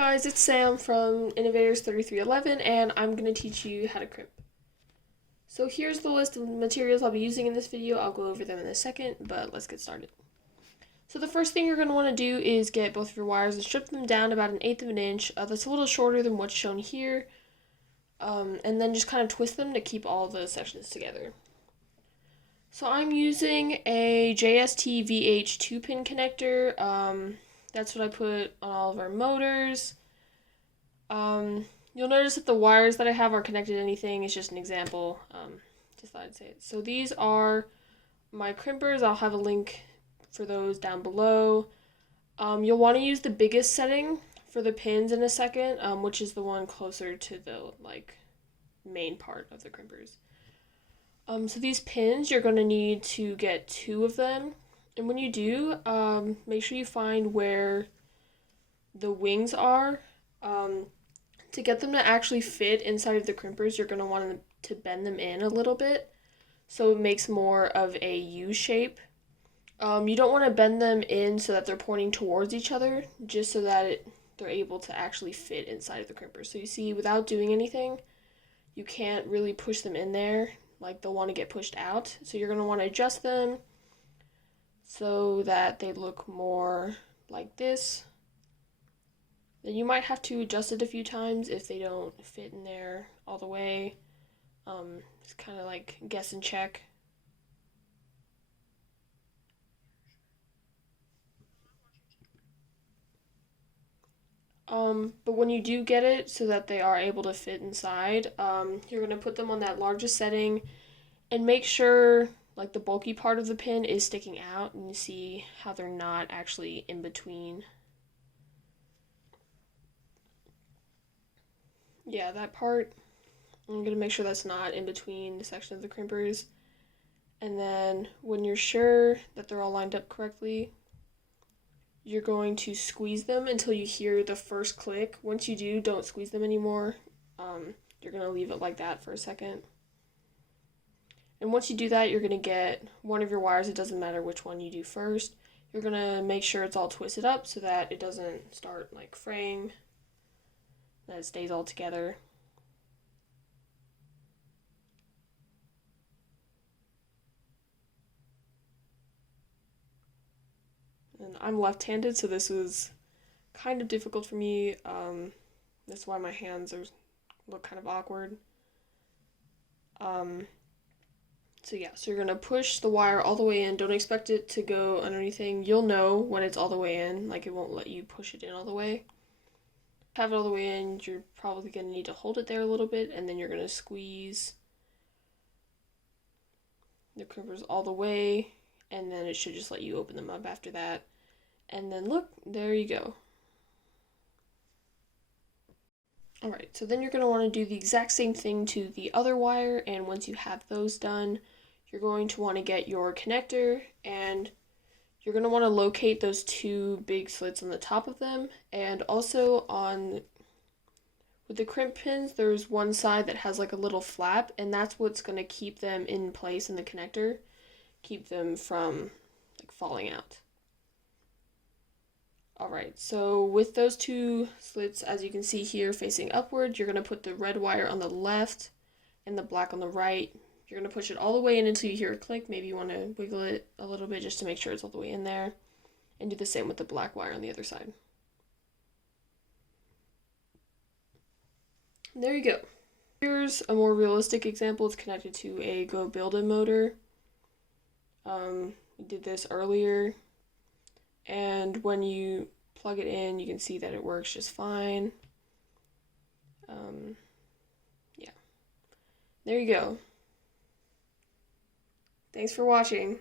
guys, it's Sam from Inno3311 and I'm going to teach you how to crimp. So here's the list of materials I'll be using in this video. I'll go over them in a second, but let's get started. So the first thing you're going to want to do is get both of your wires and strip them down about 1/8 of an inch. That's a little shorter than what's shown here. And then just kind of twist them to keep all the sections together. So I'm using a Jst-Vh 2-pin connector. That's what I put on all of our motors. You'll notice that the wires that I have are connected to anything. It's just an example. Just thought I'd say it. So these are my crimpers. I'll have a link for those down below. You'll want to use the biggest setting for the pins in a second, which is the one closer to the main part of the crimpers. So these pins, you're going to need to get 2 of them. And when you do, make sure you find where the wings are. To get them to actually fit inside of the crimpers, you're going to want to bend them in a little bit so it makes more of a U shape. You don't want to bend them in so that they're pointing towards each other, just so that they're able to actually fit inside of the crimpers. So you see, without doing anything, you can't really push them in there. They'll want to get pushed out. So you're going to want to adjust them so that they look more like this. Then you might have to adjust it a few times if they don't fit in there all the way. It's kind of like guess and check. But when you do get it so that they are able to fit inside, you're going to put them on that largest setting and make sure the bulky part of the pin is sticking out, and you see how they're not actually in between. Yeah, that part, I'm going to make sure that's not in between the section of the crimpers. And then when you're sure that they're all lined up correctly, you're going to squeeze them until you hear the first click. Once you do, don't squeeze them anymore. You're going to leave it like that for a second. And once you do that, you're going to get one of your wires. It doesn't matter which one you do first. You're going to make sure it's all twisted up so that it doesn't start fraying, that it stays all together. And I'm left-handed, so this was kind of difficult for me. That's why my hands look kind of awkward. So yeah, so you're going to push the wire all the way in. Don't expect it to go under anything. You'll know when it's all the way in, it won't let you push it in all the way. Have it all the way in, you're probably going to need to hold it there a little bit, and then you're going to squeeze the crimpers all the way, and then it should just let you open them up after that. And then look, there you go. Alright, so then you're going to want to do the exact same thing to the other wire, and once you have those done, you're going to want to get your connector, and you're going to want to locate those 2 big slits on the top of them, and also with the crimp pins, there's one side that has a little flap, and that's what's going to keep them in place in the connector, keep them from falling out. Alright, so with those 2 slits, as you can see here, facing upward, you're going to put the red wire on the left and the black on the right. You're going to push it all the way in until you hear a click. Maybe you want to wiggle it a little bit just to make sure it's all the way in there. And do the same with the black wire on the other side. And there you go. Here's a more realistic example. It's connected to a Go Build-A motor. We did this earlier. And when you plug it in, you can see that it works just fine. Yeah. There you go. Thanks for watching.